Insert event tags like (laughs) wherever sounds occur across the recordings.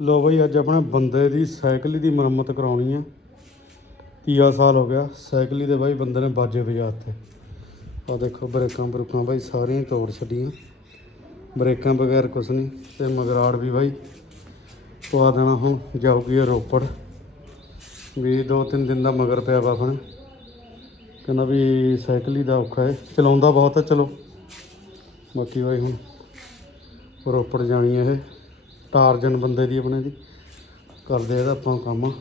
ਲੋ ਬਈ, ਅੱਜ ਆਪਣੇ ਬੰਦੇ ਦੀ ਸਾਈਕਲ ਦੀ ਮੁਰੰਮਤ ਕਰਾਉਣੀ ਆ। ਤੀਆ ਸਾਲ ਹੋ ਗਿਆ, ਸਾਈਕਲ ਦੇ ਬਾਈ ਬੰਦੇ ਨੇ ਬਾਜੇ ਵਜਾਤੇ ਆ ਦੇਖੋ, ਬ੍ਰੇਕਾਂ ਬਰੂਕਾਂ ਬਾਈ ਸਾਰੀਆਂ ਤੋੜ ਛੱਡੀਆਂ। ਬ੍ਰੇਕਾਂ ਬਗੈਰ ਕੁਛ ਨਹੀਂ, ਤੇ ਮਗਰਾੜ ਵੀ ਬਾਈ ਪਵਾ ਦੇਣਾ ਹੁਣ, ਜਾਊਗੀ ਰੋਪੜ। ਵੀ ਦੋ ਤਿੰਨ ਦਿਨ ਦਾ ਮਗਰ ਪਿਆ ਵਾ ਆਪਣੇ। ਕਹਿੰਦਾ ਵੀ ਸਾਈਕਲ ਹੀ ਦਾ ਔਖਾ ਹੈ ਚਲਾਉਂਦਾ ਬਹੁਤ ਹੈ ਚਲੋ। ਬਾਕੀ ਬਾਈ ਹੁਣ ਰੋਪੜ ਜਾਣੀ ਹੈ ਇਹ। ਟਾਰਜਨ ਬੰਦੇ ਦੀ ਆਪਣੇ ਦੀ। ਕਰਦੇ ਇਹਦਾ ਆਪਾਂ ਕੰਮ।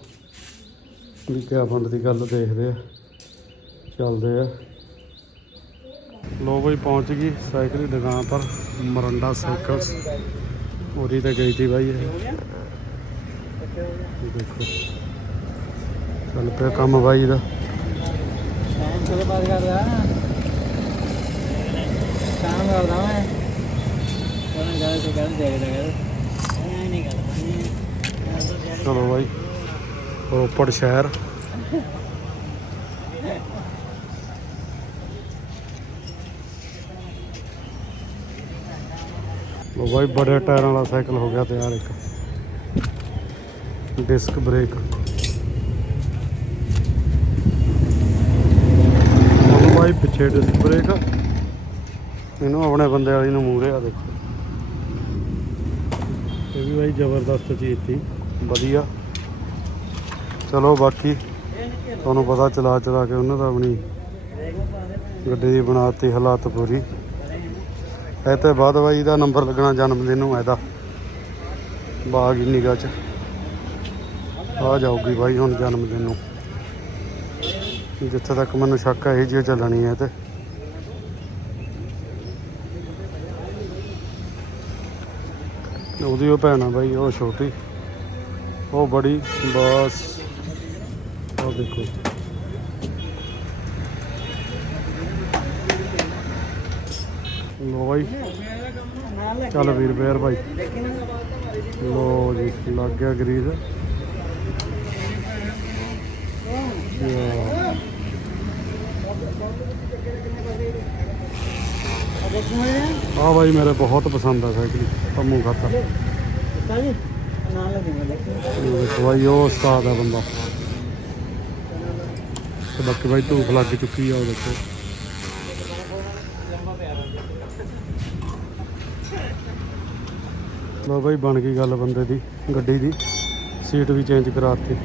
ਵੀ ਕਿਆ ਫੰਡ ਦੀ ਗੱਲ ਦੇਖਦੇ ਆ। ਚੱਲਦੇ ਆ। ਲੋ ਬਈ ਪਹੁੰਚ ਗਈ ਸਾਈਕਲ ਦੀ ਦੁਕਾਨ ਪਰ, ਮਰੰਡਾ ਸਾਈਕਲਸ ਉਹਦੀ ਤਾਂ ਗਈ ਸੀ ਬਾਈ ਦੇਖੋ। ਚੱਲ ਪਿਆ ਕੰਮ ਬਾਈ ਦਾ। ਸ਼ਾਮ ਕਦੋਂ ਬਾਤ ਕਰ ਸ਼ਾਮ ਕਰਦਾ ਮੈਂ। ਉਹਨਾਂ ਜਾ ਕੇ ਕਰ ਦੇ ਦੇ ਕਰ ਨਹੀਂ ਕਰਦਾ ਚਲੋ ਬਾਈ। ਰੋਪੜ ਸ਼ਹਿਰ। ਲੋ ਬਾਈ, ਬੜੇ ਟਾਇਰਾਂ ਵਾਲਾ ਸਾਈਕਲ ਹੋ ਗਿਆ ਤਿਆਰ ਇੱਕ। Disc brake. ਹੁਣ ਬਾਈ, ਪਿੱਛੇ ਡਿਸਕ ਬ੍ਰੇਕ। ਇਹਨੂੰ ਆਪਣੇ ਬੰਦੇ ਵਾਲੀ ਨੂੰ ਮੂਰੇ ਆ ਦੇਖੋ। ਇਹ ਵੀ ਬਾਈ ਜ਼ਬਰਦਸਤ ਚੀਜ਼ ਸੀ। ਵਧੀਆ। ਚਲੋ ਬਾਕੀ ਤੁਹਾਨੂੰ ਪਤਾ ਚਲਾ ਚਲਾ ਕੇ ਉਹਨਾਂ ਦਾ ਆਪਣੀ ਗੱਡੀ ਦੀ ਬਣਾਤੀ ਹਾਲਾਤ ਪੂਰੀ। ਇਹ ਤੇ ਬਾਅਦ ਬਾਈ ਦਾ ਨੰਬਰ ਲੱਗਣਾ ਜਨਮ ਦਿਨ ਨੂੰ ਇਹਦਾ। ਬਾਗ ਹੀ ਨਿਗਾਹ ਚ। ਆ ਜਾਊਗੀ ਬਾਈ ਹੁਣ ਜਨਮ ਦਿਨ ਨੂੰ। ਜਿੱਥੇ ਤੱਕ ਮੈਨੂੰ ਸ਼ੱਕ ਹੈ ਇਹ ਜਿਹੀ ਚੱਲਣੀ ਹੈ ਤੇ। ਉਹਦੀ ਉਹ ਭੈਣ ਆ ਬਾਈ ਉਹ ਛੋਟੀ। ਉਹ ਬੜੀ ਬਸ। ਉਹ ਦੇਖੋ। ਲੋ ਬਾਈ। ਚੱਲ ਵੀਰ ਬੇਰ ਭਾਈ ਲੋ ਜੀ ਲੱਗ ਗਿਆ ਗਰੀਸ ਯਾ, ਆਹ ਬਾਈ ਮੇਰੇ ਬਹੁਤ ਪਸੰਦ ਆ ਸਾਈਕਲ, ਪੰਮੂ ਖਾਤਾ। ਬਾਈ, ਉਹ ਉਸਤਾਦ ਆ ਬੰਦਾ। ਤੇ ਬਾਕੀ ਬਾਈ ਧੂਖ ਲੱਗ ਚੁੱਕੀ ਆ, ਉਹ ਦੇਖੋ। ਲੋ ਬਾਈ, ਬਣ ਗਈ ਗੱਲ ਬੰਦੇ ਦੀ, ਗੱਡੀ ਦੀ। ਸੀਟ ਵੀ ਚੇਂਜ ਕਰਾਤੀ।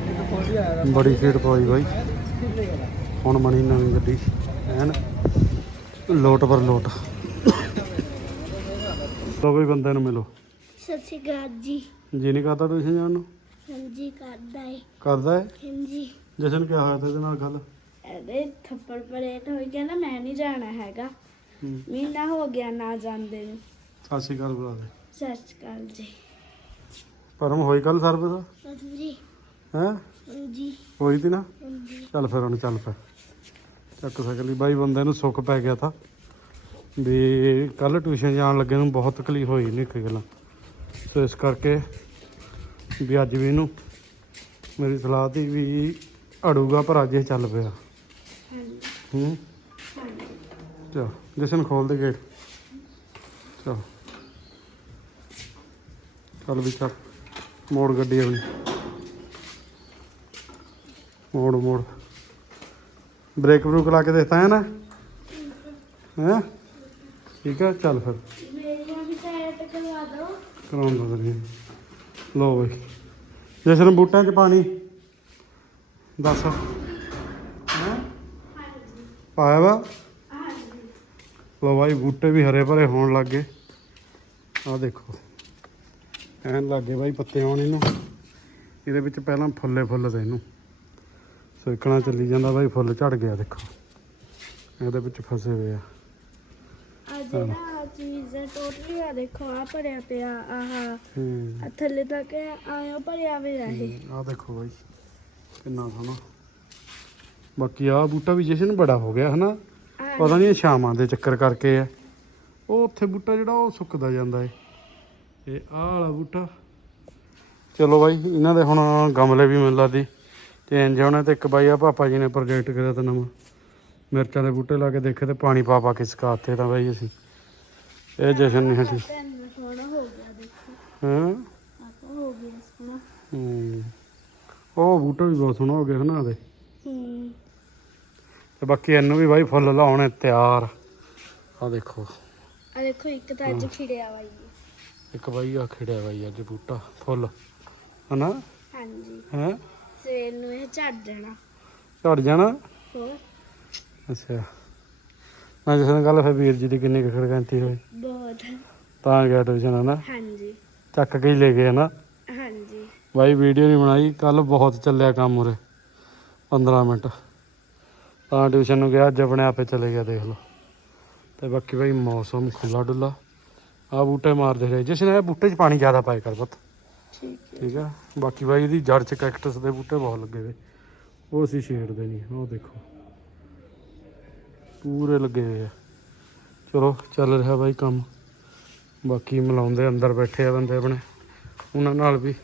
ਬੜੀ ਸੀਟ ਪਾਈ ਬਾਈ। ਹੁਣ ਬਣੀ ਨਵੀਂ ਗੱਡੀ, ਐਨ। ਲੋਟ ਪਰ ਲੋਟ। ਲੋ ਬਾਈ ਬੰਦੇ ਨੂੰ ਮਿਲੋ। ਸਤਿ ਸ਼੍ਰੀ ਅਕਾਲ ਜੀ। ਜੀ ਨਹੀਂ ਕਰਦਾ ਤੁਸੀਂ ਜਾਣ ਨੂੰ? ਹਾਂਜੀ ਕਰਦਾ ਹੈ ਕਰਦਾ ਹੈ ਹਾਂਜੀ। ਜਸ਼ਨ ਕਿਆ ਹੋਇਆ ਤੇ ਇਹਦੇ ਨਾਲ ਗੱਲ? ਇਹਦੇ ਥੱਪੜ ਪਰੇਟ ਹੋਈ ਕਹਿੰਦਾ ਮੈਂ ਨਹੀਂ ਜਾਣਾ ਹੈਗਾ। ਹੂੰ। ਮਹੀਨਾ ਹੋ ਗਿਆ ਨਾ ਜਾਂਦੇ ਨੂੰ। ਸਤਿ ਸ਼੍ਰੀ ਅਕਾਲ ਬੁਲਾ ਦੇ ਸਤਿ ਸ਼੍ਰੀ ਅਕਾਲ ਜੀ। ਪਰਮ ਹੋਈ ਕੱਲ ਸਰਵਿਸ ਹਾਂਜੀ। ਹੈ? ਹਾਂਜੀ। ਹੋਈ ਤੀ ਨਾ? ਹਾਂਜੀ। ਚੱਲ ਫਿਰ ਹੁਣ ਚੱਲ ਪੈ ਚੱਕ ਸਕਲੀ। ਬਾਈ ਬੰਦੇ ਨੂੰ ਸੁੱਕ ਪੈ ਗਿਆ ਤਾਂ। ਵੀ ਕੱਲ ਟਿਊਸ਼ਨ ਜਾਣ ਲੱਗੇ ਨੂੰ ਬਹੁਤ ਤਕਲੀਫ ਹੋਈ ਨਹੀਂ ਇੱਕ ਗੱਲਾਂ। ਸੋ ਇਸ ਕਰਕੇ ਵੀ ਅੱਜ ਵੀ ਇਹਨੂੰ ਮੇਰੀ ਸਲਾਹ ਦੀ ਵੀ ਅੜੂਗਾ ਪਰ ਅੱਜ ਇਹ ਚੱਲ ਪਿਆ। ਹਾਂਜੀ। ਹੂੰ? ਹਾਂਜੀ ਚਲ ਜਸ਼ਨ ਖੋਲ ਦੇ ਗੇਟ। ਚਲ। ਚੱਲ ਵੀ ਚੱਲ ਮੋੜ ਗੱਡੀ ਆਪਣੀ। ਮੋੜ ਮੋੜ। ਬ੍ਰੇਕ ਬਰੂਕ ਲਾ ਕੇ ਦੇਤਾ ਹੈ ਨਾ? ਹੈ? ਠੀਕ ਹੈ ਚੱਲ ਫਿਰ। ਮੇਰੀਆਂ ਵੀ ਟਾਇਰ ਕਰਵਾ ਦਿਓ ਕਰਾਉਣ ਦਾ ਤੇਰੀ ਲੋ ਬਈ। ਜਸ਼ਨ, ਬੂਟਾਂ 'ਚ ਪਾਣੀ। ਦੱਸ। ਹੈ? ਹਾਂਜੀ ਪਾਇਆ ਵਾ? ਹਾਂਜੀ ਲੋ ਬਾਈ, ਬੂਟੇ ਵੀ ਹਰੇ ਭਰੇ ਹੋਣ ਲੱਗ ਗਏ। ਆਹ ਦੇਖੋ। ਐਨ ਲੱਗੇ ਬਾਈ ਪੱਤੇ ਆਉਣ ਇਹਨੂੰ। ਇਹਦੇ ਵਿੱਚ ਪਹਿਲਾਂ ਫੁੱਲੇ ਫੁੱਲ ਤੇ ਇਹਨੂੰ। ਸੋਕਣਾ ਚੱਲੀ ਜਾਂਦਾ ਬਾਈ, ਫੁੱਲ ਝੜ ਗਿਆ, ਦੇਖੋ। ਇਹਦੇ ਵਿੱਚ ਫਸੇ ਹੋਏ ਆ। ਜਿਹੜਾ ਆਹ ਚੀਜ਼ ਹੈ ਟੋਟਲੀ ਆ ਦੇਖੋ ਆ ਭਰਿਆ ਪਿਆ ਆਹ ਹੂੰ। ਆਹ ਥੱਲੇ ਤੱਕ ਆਇਓ ਭਰਿਆ ਹੋਇਆ ਇਹ। ਆਹ ਦੇਖੋ ਬਾਈ ਕਿੰਨਾ ਸੋਹਣਾ। ਬਾਕੀ ਆਹ ਬੂਟਾ ਵੀ ਜਸ਼ਨ ਬੜਾ ਹੋ ਗਿਆ ਹਨਾ? ਪਤਾ ਨਹੀਂ ਇਹ ਛਾਵਾਂ ਦੇ ਚੱਕਰ ਕਰਕੇ ਆ ਉਹ ਉੱਥੇ ਬੂਟਾ ਜਿਹੜਾ ਉਹ ਸੁੱਕਦਾ ਜਾਂਦਾ ਏ। ਇਹ ਆਹ ਵਾਲਾ ਬੂਟਾ। ਚਲੋ ਬਾਈ ਇਹਨਾਂ ਦੇ ਹੁਣ ਗਮਲੇ ਵੀ ਮਿਲ ਲਾਦੀ ਚੇਂਜ ਹੋਣੇ ਤੇ ਇੱਕ ਬਾਈ ਆ ਪਾਪਾ ਜੀ ਨੇ ਪ੍ਰੋਜੈਕਟ ਕਰਿਆ ਤਾਂ ਨਵਾਂ। ਮਿਰਚਾਂ ਦੇ ਬੂਟੇ ਲਾ ਕੇ ਦੇਖੇ ਤੇ ਪਾਣੀ ਪਾ ਪਾ ਕੇ ਸੁਕਾਤੇ ਤਾਂ ਬਾਈ ਅਸੀਂ। ਇਹ ਜਸ਼ਨ ਨਹੀਂ ਹਟੀ ਹੋ ਉਹ ਬੂਟਾ ਵੀ ਬਹੁਤ ਸੋਹਣਾ ਹੋ ਗਿਆ ਹਨਾ ਦੇ ਹੂੰ। ਤੇ ਬਾਕੀ ਇਹਨੂੰ ਵੀ ਬਾਈ ਫੁੱਲ ਲਾਉਣੇ ਤਿਆਰ। ਆ ਦੇਖੋ। ਆ ਦੇਖੋ ਇੱਕ ਤਾਂ ਅੱਜ ਖਿੜਿਆ ਇੱਕ ਬਾਈ ਆ ਖਿੜਿਆ ਬਾਈ ਅੱਜ ਬੂਟਾ ਫੁੱਲ। ਹਨਾ? ਹਾਂਜੀ। ਹੈ? ਸਵੇਰ ਨੂੰ ਇਹ ਝੜ ਜਾਣਾ। ਝੜ ਜਾਣਾ? ਹੋਰ? ਅੱਛਾ। ਮੈਂ ਜਿਸ ਦਿਨ ਕੱਲ ਫਿਰ ਵੀਰ ਜੀ ਦੀ ਕਿੰਨੀ ਕੁ ਖੜਕੰਤੀ ਹੋਈ? ਬਹੁਤ। ਤਾਂ ਗਿਆ ਟਿਊਸ਼ਨ ਹਨਾ? ਹਾਂਜੀ। ਚੱਕ ਕੇ ਹੀ ਲੈ ਗਏ ਹਨਾ? ਹਾਂਜੀ। ਬਾਈ ਵੀਡੀਓ ਨਹੀਂ ਬਣਾਈ। ਕੱਲ ਬਹੁਤ ਚੱਲਿਆ ਕੰਮ ਉਰੇ। 15 ਮਿੰਟ। ਤਾਂ ਟਿਊਸ਼ਨ ਨੂੰ ਗਿਆ ਅੱਜ ਆਪਣੇ ਆਪੇ ਚਲੇ ਗਿਆ ਦੇਖ ਲਓ। ਤੇ ਬਾਕੀ ਬਾਈ ਮੌਸਮ ਖੁੱਲਾ ਡੁੱਲਾ ਆ ਬੂਟੇ ਮਾਰਦੇ ਰਹੇ। ਜਿਸ ਨੇ ਬੂਟੇ 'ਚ ਪਾਣੀ ਜ਼ਿਆਦਾ ਪਾਏ ਕਰ ਪੁੱਤ। ਠੀਕ ਹੈ। ਠੀਕ ਆ? ਬਾਕੀ ਬਾਈ ਇਹਦੀ ਜੜ 'ਚ ਕੈਕਟਸ ਦੇ ਬੂਟੇ ਬਹੁਤ ਲੱਗੇ ਵੇ। ਉਹ ਅਸੀਂ ਛੇੜਦੇ ਨਹੀਂ ਉਹ ਦੇਖੋ। ਪੂਰੇ ਲੱਗੇ ਹੋਏ ਆ। ਚਲੋ ਚੱਲ ਰਿਹਾ ਬਾਈ ਕੰਮ। ਬਾਕੀ ਮਿਲਾਉਂਦੇ ਅੰਦਰ ਬੈਠੇ ਆ ਬੰਦੇ ਆਪਣੇ। ਉਹਨਾਂ ਨਾਲ ਵੀ।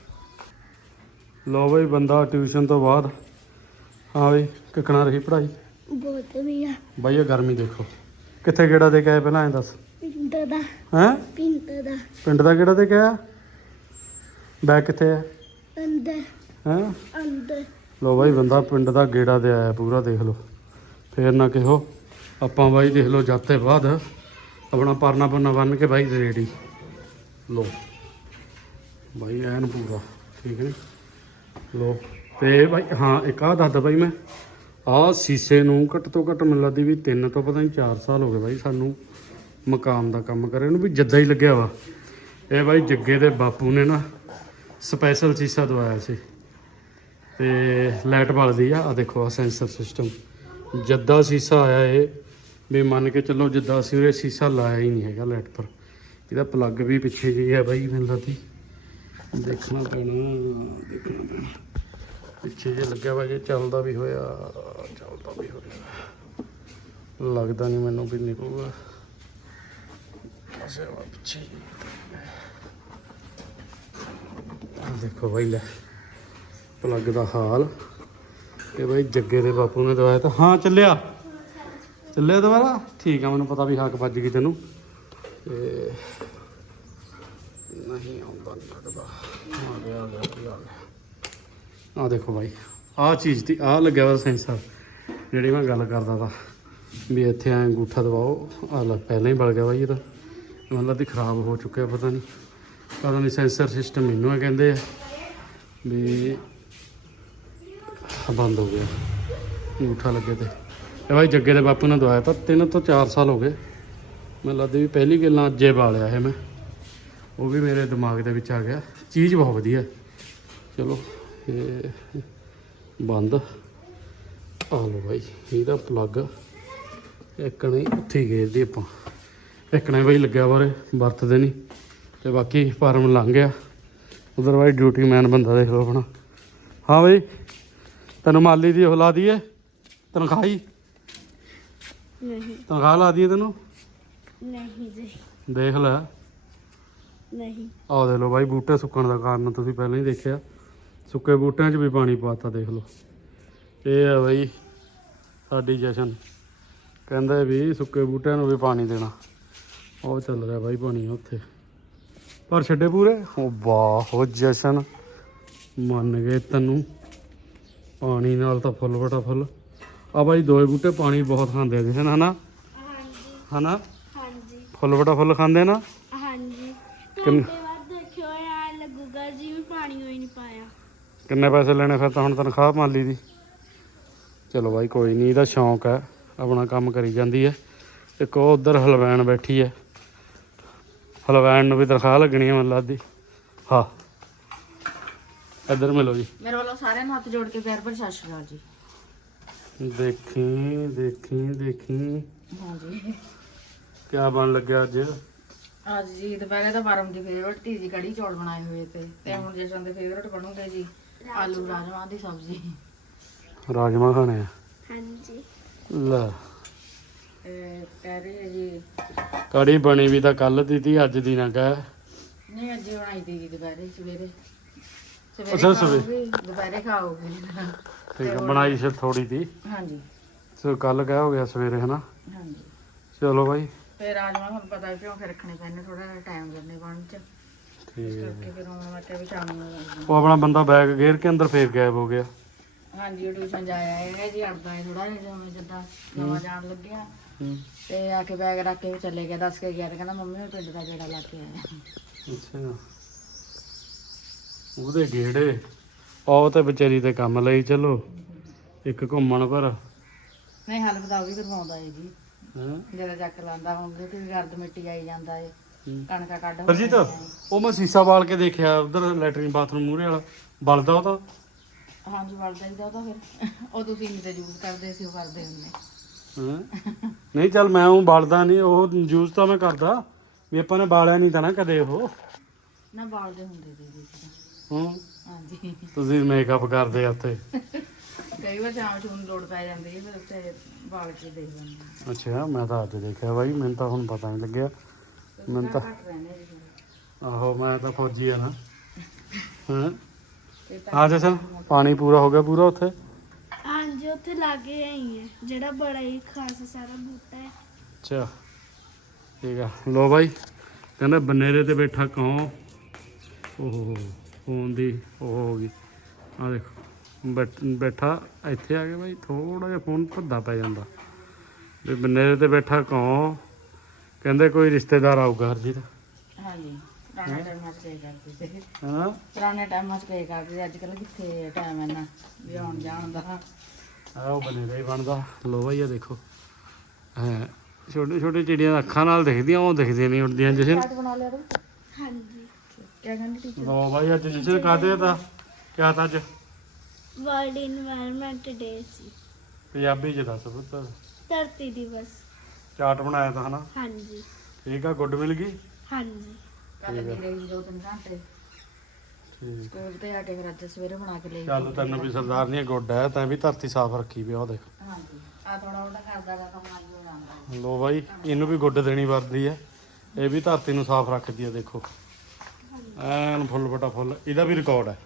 ਲੋ ਬਾਈ ਬੰਦਾ ਟਿਊਸ਼ਨ ਤੋਂ ਬਾਅਦ। ਹਾਂ ਬਈ ਕਿੱਕਣਾ ਰਹੀ ਪੜ੍ਹਾਈ? ਬਹੁਤ ਵਧੀਆ। ਬਾਈ ਇਹ ਗਰਮੀ ਦੇਖੋ। ਕਿੱਥੇ ਗੇੜਾ ਦੇ ਕੇ ਆਏ ਪਹਿਲਾਂ ਐਂ ਦੱਸ। ਪਿੰਡ ਦਾ। ਹੈਂ? ਪਿੰਡ ਦਾ। ਪਿੰਡ ਦਾ ਕਿਹੜਾ ਦੇ ਕੇ ਆਇਆ? ਬੈਗ ਕਿੱਥੇ ਹੈ ਅੰਦਰ। ਹੈਂ? ਅੰਦਰ। ਲੋ ਬਾਈ ਬੰਦਾ ਪਿੰਡ ਦਾ ਗੇੜਾ ਦੇ ਆਇਆ ਪੂਰਾ ਦੇਖ ਲਓ। ਫੇਰ ਨਾ ਕਿਹੋ। ਆਪਾਂ ਬਾਈ ਦੇਖ ਲਓ ਜਾਤੇ ਬਾਅਦ। ਆਪਣਾ ਪਰਨਾ ਪਰਨਾ ਬੰਨ ਕੇ ਬਾਈ ਰੈਡੀ ਲੋ ਬਾਈ ਐਨ ਪੂਰਾ, ਠੀਕ ਹੈ ਲੋ ਤੇ ਬਾਈ, ਹਾਂ, ਇੱਕ ਆਹ ਦੱਸਦਾ ਬਾਈ ਮੈਂ। ਆਹ ਸੀਸੇ ਨੂੰ ਘੱਟ ਤੋਂ ਘੱਟ ਮੈਨੂੰ ਲੱਗਦੀ ਵੀ 3 ਤੋਂ ਪਤਾ ਨਹੀਂ 4 ਸਾਲ ਹੋ ਗਏ ਬਾਈ ਸਾਨੂੰ ਮਕਾਨ ਦਾ ਕੰਮ ਕਰੇ ਨੂੰ ਵੀ ਜੱਦਾ ਹੀ ਲੱਗਿਆ ਵਾ। ਇਹ ਬਾਈ ਜੱਗੇ ਦੇ ਬਾਪੂ ਨੇ ਨਾ ਸਪੈਸ਼ਲ ਸੀਸਾ ਦਵਾਇਆ ਸੀ। ਤੇ ਲਾਈਟ ਬਲਦੀ ਆ ਆ ਦੇਖੋ ਆ ਸੈਂਸਰ ਸਿਸਟਮ ਜੱਦਾ ਸੀਸਾ ਆਇਆ ਇਹ ਵੀ ਮੰਨ ਕੇ ਚੱਲੋ ਜਿੱਦਾਂ ਅਸੀਂ ਉਰੇ ਸੀਸਾ ਲਾਇਆ ਹੀ ਨਹੀਂ ਹੈਗਾ ਲਾਈਟ ਪਰ, ਇਹਦਾ ਪਲੱਗ ਵੀ ਪਿੱਛੇ ਜੀ ਹੈ ਬਾਈ ਮੈਨੂੰ ਲੱਗਦੀ ਦੇਖਣਾ ਪੈਣਾ ਦੇਖਣਾ ਪੈਣਾ। ਪਿੱਛੇ ਜੇ ਲੱਗਿਆ ਵਾ ਜੇ ਚੱਲਦਾ ਵੀ ਹੋਇਆ, ਚੱਲਦਾ ਵੀ ਹੋਇਆ। ਲੱਗਦਾ ਨਹੀਂ ਮੈਨੂੰ ਵੀ ਨਿਕਲੂਗਾ। ਅੱਛਾ ਵਾ ਪਿੱਛੇ ਦੇਖੋ ਬਾਈ ਲੈ ਪਲੱਗ ਦਾ ਹਾਲ। ਇਹ ਬਾਈ ਜੱਗੇ ਦੇ ਬਾਪੂ ਨੇ ਦਵਾਇਆ ਤਾਂ ਹਾਂ ਚੱਲਿਆ। ਚੱਲੇ ਦੁਬਾਰਾ? ਠੀਕ ਆ, ਮੈਨੂੰ ਪਤਾ ਵੀ ਹੱਕ ਵੱਜ ਗਈ ਤੈਨੂੰ। ਤੇ ਨਹੀਂ ਆਉਂਦਾ, ਨਹੀਂ ਲੱਗਦਾ। ਆ ਗਿਆ ਆ ਗਿਆ ਆ ਗਿਆ, ਆ ਦੇਖੋ ਬਾਈ, ਆਹ ਚੀਜ਼ ਦੀ, ਆਹ ਲੱਗਿਆ ਵਾ ਸੈਂਸਰ ਜਿਹੜੀ ਮੈਂ ਗੱਲ ਕਰਦਾ ਤਾ। ਵੀ ਇੱਥੇ ਐ ਅੰਗੂਠਾ ਦਬਾਓ ਆ ਲੈ, ਪਹਿਲਾਂ ਹੀ ਬਲ ਗਿਆ ਬਾਈ ਇਹ ਤਾਂ। ਮਤਲਬ ਦੀ ਖਰਾਬ ਹੋ ਚੁੱਕਿਆ, ਪਤਾ ਨਹੀਂ। ਪਤਾ ਨਹੀਂ ਸੈਂਸਰ ਸਿਸਟਮ ਇਹਨੂੰ ਹੀ ਕਹਿੰਦੇ ਆ। ਵੀ ਬੰਦ ਹੋ ਗਿਆ, ਅੰਗੂਠਾ ਲੱਗੇ ਤੇ। ਇਹ ਭਾਈ ਜੱਗੇ ਦੇ ਬਾਪੂ ਨੇ ਦਵਾਇਆ ਤਾਂ ਤਿੰਨ ਤੋਂ 4 ਸਾਲ ਹੋ ਗਏ। ਮੈਨੂੰ ਲੱਗਦਾ ਵੀ ਪਹਿਲੀ ਗੱਲਾਂ ਅੱਜੇ ਬਾਲਿਆ ਇਹ ਮੈਂ। ਉਹ ਵੀ ਮੇਰੇ ਦਿਮਾਗ ਦੇ ਵਿੱਚ ਆ ਗਿਆ। ਚੀਜ਼ ਬਹੁਤ ਵਧੀਆ। ਚਲੋ, ਇਹ ਬੰਦ। ਆ ਲਓ ਬਾਈ, ਇਹਦਾ ਪਲੱਗ ਇੱਕ ਨਹੀਂ, ਉੱਥੇ ਹੀ ਗੇਰਦੀ ਆਪਾਂ। ਇੱਕ ਨੇ ਭਾਈ ਲੱਗਿਆ ਬਾਰੇ, ਵਰਤਦੇ ਨਹੀਂ। ਤੇ ਬਾਕੀ ਫਾਰਮ ਲੰਘ ਗਿਆ। ਉਧਰ ਬਾਈ ਡਿਊਟੀ ਮੈਨ ਬੰਦਾ ਦੇਖ ਲਓ ਆਪਣਾ। ਹਾਂ ਬਾਈ, ਤੈਨੂੰ ਮਾਲੀ ਦੀ ਉਹ ਲਾ ਦਈਏ। ਤਨਖਾਹੀ। ਨਹੀਂ। ਤਨਖਾਹ ਲਾ ਦਈਏ ਤੈਨੂੰ? ਨਹੀਂ ਜੀ। ਦੇਖ ਲੈ। ਨਹੀਂ। ਆਹ ਦੇਖ ਲਓ ਬਾਈ ਬੂਟੇ ਸੁੱਕਣ ਦਾ ਕਾਰਨ ਤੁਸੀਂ ਪਹਿਲਾਂ ਹੀ ਦੇਖਿਆ। ਸੁੱਕੇ ਬੂਟਿਆਂ 'ਚ ਵੀ ਪਾਣੀ ਪਾਤਾ ਦੇਖ ਲਓ। ਇਹ ਆ ਬਾਈ ਸਾਡੀ ਜਸ਼ਨ। ਕਹਿੰਦੇ ਵੀ ਸੁੱਕੇ ਬੂਟਿਆਂ ਨੂੰ ਵੀ ਪਾਣੀ ਦੇਣਾ। ਉਹ ਚੱਲ ਰਿਹਾ ਬਾਈ ਪਾਣੀ ਉੱਥੇ। ਪਰ ਛੱਡੇ ਪੂਰੇ? ਉਹ ਵਾਹ ਉਹ ਜਸ਼ਨ। ਮੰਨ ਗਏ ਤੈਨੂੰ। ਪਾਣੀ ਨਾਲ ਤਾਂ ਫੁੱਲ ਬਟਾ ਫੁੱਲ ਆ ਬਾਈ ਦੋਏ ਬੂਟੇ ਪਾਣੀ ਬਹੁਤ ਖਾਂਦੇ ਆ ਜਸ਼ਨ ਹਨਾ? ਹਾਂਜੀ। ਹਨਾ? ਹਾਂਜੀ। ਫੁੱਲ ਬਟਾ ਫੁੱਲ ਖਾਂਦੇ ਨਾ? ਹਾਂਜੀ। ਕਿੰਨ- ਤੁਹਾਡੇ ਵੱਲ ਦੇਖਿਓ ਯਾਰ ਲੱਗੂਗਾ ਜੀ ਵੀ ਪਾਣੀ ਹੋਈ ਨਹੀਂ ਪਾਇਆ। ਕਿੰਨੇ ਪੈਸੇ ਲੈਣੇ ਫਿਰ ਤਾਂ ਹੁਣ ਤਨਖਾਹ ਮਾਲੀ ਦੀ? ਚਲੋ ਬਾਈ ਕੋਈ ਨਹੀਂ ਇਹਦਾ ਸ਼ੌਂਕ ਹੈ। ਆਪਣਾ ਕੰਮ ਕਰੀ ਜਾਂਦੀ ਹੈ। ਇੱਕ ਉਹ ਉਧਰ ਹਲਵੈਣ ਬੈਠੀ ਹੈ। ਹਲਵੈਣ ਨੂੰ ਵੀ ਤਨਖਾਹ ਲੱਗਣੀ ਹੈ ਮੈਨੂੰ ਲੱਗਦੀ। ਹਾਂ। ਇੱਧਰ ਮਿਲੋ ਜੀ। ਮੇਰੇ ਵੱਲੋਂ ਸਾਰਿਆਂ ਨੂੰ ਹੱਥ ਜੋੜ ਕੇ ਪਿਆਰ ਭਰੀ ਸਤਿ ਸ਼੍ਰੀ ਅਕਾਲ ਜੀ। ਦੇਖੀ ਦੇਖੀ ਦੇਖੀ। ਹਾਂਜੀ। ਕਿਆ ਬਣ ਲੱਗਿਆ ਅੱਜ? ਅੱਜ ਜੀ ਦੁਪਹਿਰੇ ਤਾਂ ਪਰਮ ਦੀ ਫੇਵਰਟ ਧੀ ਦੀ ਕੜੀ ਚੌਲ ਬਣਾਏ ਹੋਏ ਤੇ ਤੇ ਹੁਣ ਜਸ਼ਨ ਦੇ ਫੇਵਰਟ ਬਣੂਗੇ ਜੀ ਆਲੂ ਰਾਜਮਾ ਦੀ ਸਬਜ਼ੀ। ਰਾਜਮਾ ਖਾਣੇ ਆ? ਹਾਂਜੀ। ਲੈ। ਤੇ ਕਹਿ ਰਹੀ ਹੈ ਜੀ ਕੜੀ ਬਣੀ ਵੀ ਤਾਂ ਕੱਲ ਦੀ ਤੀ ਅੱਜ ਦੀ ਨਾ ਕਹਿ। ਨਹੀਂ ਅੱਜ ਹੀ ਬਣਾਈ ਤੀ ਜੀ ਦੁਪਹਿਰੇ ਸਵੇਰੇ। ਅੱਛਾ, ਸਵੇਰੇ। ਦੁਪਹਿਰੇ ਖਾਓਗੇ। ਠੀਕ ਹੈ ਬਣਾਈ ਸੀ ਥੋੜੀ ਤੀ ਹਾਂਜੀ। ਸੋ ਕੱਲ ਕਹਿ ਹੋ ਗਿਆ ਸਵੇਰੇ ਹਨਾ? ਹਾਂਜੀ। ਚਲੋ ਬਾਈ। ਫਿਰ ਰਾਜਮਾ ਤੁਹਾਨੂੰ ਪਤਾ ਕਿਉਂ ਫਿਰ ਰੱਖਣੇ ਪੈਣੇ ਥੋੜਾ ਟਾਈਮ ਕਰਨੇ ਬਣ ਚ। ਇਸ ਕਰਕੇ ਫਿਰ ਹੁਣ ਮੈਂ ਕਿਹਾ ਵੀ ਸ਼ਾਮ ਨੂੰ ਆਉਂਦੀ ਉਹ ਆਪਣਾ ਬੰਦਾ ਬੈਗ ਗੇਰ ਕੇ ਅੰਦਰ ਫੇਰ ਗਾਇਬ ਹੋ ਗਿਆ। ਹਾਂ। ਹਾਂਜੀ ਉਹ ਟਿਊਸ਼ਨ ਜਾਇਆ ਹੈਗਾ ਜੀ ਅੜਦਾ ਹੈ ਥੋੜਾ ਜਿਹਾ ਜਿਵੇਂ ਜਿੱਦਾਂ ਨਵਾਂ ਜਾਣ ਲੱਗਿਆ। ਤੇ ਆ ਕੇ ਬੈਗ ਰੱਖ ਕੇ ਚਲੇ ਗਿਆ ਦੱਸ ਕੇ ਗਿਆ ਤੇ ਕਹਿੰਦਾ ਮੰਮੀ ਉਹ ਪਿੰਡ ਦਾ ਗੇੜਾ ਲਾ ਕੇ ਆਇਆ। ਅੱਛਾ। ਉਹਦੇ ਗੇੜੇ। ਉਹ ਤੇ ਵਿਚਾਰੀ ਤੇ ਕੰਮ ਲਈ ਚਲੋ ਇੱਕ ਘੁੰਮਣ ਪਰ। ਨਹੀਂ ਦਾ ਉਹ ਵੀ ਕਰਵਾਉਂਦਾ ਹੈ ਜੀ। ਹੈਂ? ਜਦੋਂ ਚੱਕ ਲਾਂਦਾ ਉਹਦੇ ਤੇ ਗਰਦ ਮਿੱਟੀ ਆਈ ਜਾਂਦਾ ਹੂੰ। ਕਣਕਾਂ ਕੱਢ ਹੋ ਹਰਜੀਤ ਉਹ ਮੈਂ ਸੀਸਾ ਬਾਲ ਕੇ ਦੇਖਿਆ ਉਧਰ ਲੈਟਰਿਨ ਬਾਥਰੂਮ ਮੂਹਰੇ ਵਾਲਾ। ਬਲਦਾ ਉਹ ਤਾਂ? ਹੈ। ਹਾਂਜੀ ਵੜਦਾ ਹੀ ਦਾ ਉਹ ਤਾਂ ਫਿਰ। ਉਹ ਤੁਸੀਂ ਨਹੀਂ ਤੇ ਯੂਜ਼ ਕਰਦੇ ਸੀ ਉਹ ਕਰਦੇ ਹੁੰਦੇ। ਹੈਂ? ਨਹੀਂ ਚੱਲ ਮੈਂ ਉਹ ਬਲਦਾ ਨਹੀਂ ਉਹ ਯੂਜ਼ ਤਾਂ ਮੈਂ ਕਰਦਾ। ਵੀ ਆਪਾਂ ਨੇ ਬਾਲਿਆ ਨਹੀਂ ਤਾਂ ਨਾ ਕਦੇ ਉਹ। ਨਾ ਬਾਲਦੇ ਹੁੰਦੇ ਸੀ ਜੀ। ਹੂੰ। ਹਾਂਜੀ। ਤੁਸੀਂ ਮੇਕਅਪ ਕਰਦੇ ਆ ਉੱਥੇ? ਕਈ ਵਾਰ ਸ਼ਾਮ ਨੂੰ ਲੋੜ ਪੈ ਜਾਂਦੀ ਹੈ ਫਿਰ ਉੱਥੇ ਬਾਲ ਕੇ ਦੇਖ ਲੈਂਦੇ ਹਾਂ। ਅੱਛਾ ਮੈਂ ਤਾਂ ਅੱਜ ਦੇਖਿਆ ਬਾਈ ਮੈਨੂੰ ਤਾਂ ਹੁਣ ਪਤਾ ਨਹੀਂ ਲੱਗਿਆ। ਮੈਨੂੰ ਤਾਂ ਘੱਟ ਰਹਿੰਦੇ ਜੀ ਫਿਰ। ਆਹੋ ਮੈਂ ਤਾਂ ਫੌਜੀ ਆ ਨਾ। ਹਾਂ? ਤਾਂ ਆ ਜਸਨ ਪਾਣੀ ਪੂਰਾ ਹੋ ਗਿਆ ਪੂਰਾ ਉੱਥੇ? ਹਾਂਜੀ ਉੱਥੇ ਲਾਗੇ ਆਈ ਹੈ ਜਿਹੜਾ ਬੜਾ ਹੀ ਖਾਸ ਸਾਰਾ ਬੂਟਾ ਹੈ। ਅੱਛਾ ਠੀਕ ਆ। ਲੋ ਬਾਈ ਕਹਿੰਦਾ ਬਨੇਰੇ ਤੇ ਬੈਠਾ ਕੌਂ ਓਹੋ। ਫੋਨ ਦੀ ਉਹ ਹੋ ਗਈ। ਆ ਦੇਖੋ ਬੈਠ- ਇੱਥੇ ਆ ਗਿਆ ਬਾਈ ਥੋੜਾ ਜਿਹਾ ਫੋਨ ਭੱਦਾ ਪੈ ਜਾਂਦਾ। ਵੀ ਬਨੇਰੇ ਤੇ ਬੈਠਾ ਕੌਂ ਕਹਿੰਦੇ ਕੋਈ ਰਿਸ਼ਤੇਦਾਰ ਆਊਗਾ ਹਰਜੀਤ। ਹਾਂਜੀ ਪੁਰਾਣੇ ਟਾਈਮਾਂ 'ਚ ਪੇ ਕਰਦੇ ਸੀ। ਹਾਂ? ਪੁਰਾਣੇ ਟਾਈਮਾਂ 'ਚ ਪੇ ਕਰਦੇ ਸੀ ਅੱਜ ਕੱਲ੍ਹ ਕਿੱਥੇ ਟਾਈਮ ਇੰਨਾ ਵੀ ਆਉਣ ਜਾਣ ਦਾ। ਆ ਉਹ ਬਨੇਰਾ ਹੀ ਬਣਦਾ। ਲੋ ਬਾਈ ਆ ਦੇਖੋ। ਹਾਂ ਛੋਟੇ ਛੋਟੇ ਚਿੜੀਆਂ ਅੱਖਾਂ ਨਾਲ ਦਿਖਦੀਆਂ ਉਹ ਦਿਖਦੀਆਂ ਨਹੀਂ ਉੱਡਦੀਆਂ ਜਸ਼ਨ। ਚਾਟ ਬਣਾ ਲਿਆ ਤੂੰ? ਹਾਂਜੀ। ਕਿਆ ਕਹਿੰਦੀ ਟੀਚਰ ਲੋ ਬਾਈ ਅੱਜ ਜਸ਼ਨ ਕਾਦੇ ਤਾਂ? ਕਿਆ ਤਾਂ ਅੱਜ? ਵਰਲਡ ਇਨਵਾਇਰਨਮੈਂਟ ਡੇ ਸੀ। ਪੰਜਾਬੀ ਚ ਦੱਸ ਪੁੱਤ। ਧਰਤੀ ਦਿਵਸ। ਚਾਟ ਬਣਾਇਆ ਤਾਂ ਹਨਾ? ਹਾਂਜੀ। ਠੀਕ ਆ ਗੁੱਡ ਮਿਲ ਗਈ? ਹਾਂਜੀ। ਕੱਲ ਦੀ ਰਹੀ ਦੋ ਤਿੰਨ ਘੰਟੇ। ਠੀਕ। ਸਕੂਲ ਤੇ ਆ ਕੇ ਫਿਰ ਅੱਜ ਸਵੇਰੇ ਬਣਾ ਕੇ ਲਈ ਚੱਲ ਤੈਨੂੰ ਵੀ ਸਰਦਾਰ ਨਹੀਂ ਗੁੱਡ ਹੈ ਤੈਂ ਵੀ ਧਰਤੀ ਸਾਫ਼ ਰੱਖੀ ਵੀ ਆ ਉਹ ਦੇਖ। ਹਾਂਜੀ। ਆ ਥੋੜਾ ਉਹਦਾ ਕਰਦਾ ਦਾ ਕੰਮ ਹੋ ਜਾਂਦਾ ਲੋ ਬਾਈ ਇਹਨੂੰ ਵੀ ਗੁੱਡ ਦੇਣੀ ਵਰਦੀ ਹੈ ਇਹ ਵੀ ਧਰਤੀ ਨੂੰ ਸਾਫ਼ ਰੱਖਦੀ ਹੈ ਦੇਖੋ। ਐਨ ਫੁੱਲ ਬਟਾ ਫੁੱਲ ਇਹਦਾ ਵੀ ਰਿਕਾਰਡ ਹੈ।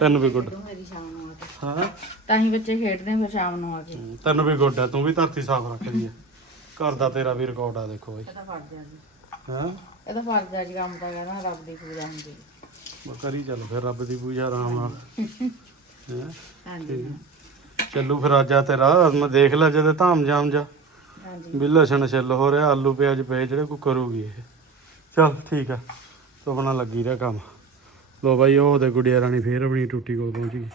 ਤੈਨੂੰ ਵੀ ਗੁੱਡ। ਤੂੰ ਮੇਰੀ ਸ਼ਾਮ ਨੂੰ ਆ ਕੇ। ਹਾਂ। ਤਾਂ ਹੀ ਬੱਚੇ ਖੇਡਦੇ ਆ ਫਿਰ ਸ਼ਾਮ ਨੂੰ ਆ ਕੇ। ਹਮ, ਤੈਨੂੰ ਵੀ ਗੁੱਡ ਹੈ ਤੂੰ ਵੀ ਧਰਤੀ ਸਾਫ਼ ਰੱਖਦੀ ਹੈ। ਘਰ ਦਾ ਤੇਰਾ ਵੀ ਰਿਕਾਰਡ ਆ ਦੇਖੋ ਬਾਈ। ਇਹ ਤਾਂ ਫਰਜ਼ ਆ ਜੀ। ਹਾਂ? ਇਹ ਤਾਂ ਫਰਜ਼ ਆ ਜੀ ਕੰਮ ਤਾਂ ਕਰਨਾ ਰੱਬ ਦੀ ਪੂਜਾ ਹੁੰਦੀ ਹੈ। ਕਰੀ ਚੱਲ ਫਿਰ ਰੱਬ ਦੀ ਪੂਜਾ ਆਰਾਮ ਨਾਲ। (laughs) ਹੈਂ? ਹਾਂਜੀ ਚੱਲੂ ਫਿਰ ਅੱਜ ਆ ਤੇਰਾ ਮੈਂ ਦੇਖ ਲਿਆ ਜਦੇ ਧਾਮ ਜਾਮ ਜਾ। ਹਾਂਜੀ। ਵੀ ਲਸਣ ਛਿੱਲ ਹੋ ਰਿਹਾ ਆਲੂ ਪਿਆਜ਼ ਪਏ ਜਿਹੜੇ ਕੋਈ ਕਰੂਗੀ ਇਹ। ਚੱਲ ਠੀਕ ਆ। ਤੋ ਬਣਾ ਲੱਗੀ ਰਿਹਾ ਕੰਮ। ਲੋ ਬਾਈ ਉਹ ਉਹਦੇ ਗੁੜੀਆ ਰਾਣੀ ਫੇਰ ਆਪਣੀ ਟੁੱਟੀ ਕੋਲ ਪਹੁੰਚ ਗਈ।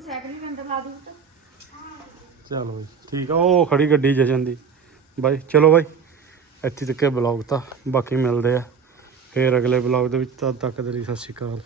ਸਾਈਕਲ ਵੀ ਅੰਦਰ ਲਾ ਦੂ ਤਾਂ। ਚਲੋ ਬਾਈ ਠੀਕ ਆ ਉਹ ਖੜੀ ਗੱਡੀ ਜਸ਼ਨ ਦੀ। ਬਾਈ ਚਲੋ ਬਾਈ ਇੱਥੇ ਤੱਕ ਬਲੌਗ ਤਾਂ ਬਾਕੀ ਮਿਲਦੇ ਆ। ਫੇਰ ਅਗਲੇ ਬਲੌਗ ਦੇ ਵਿੱਚ ਤਦ ਤੱਕ ਤੇਰੀ ਸਤਿ ਸ਼੍ਰੀ ਅਕਾਲ।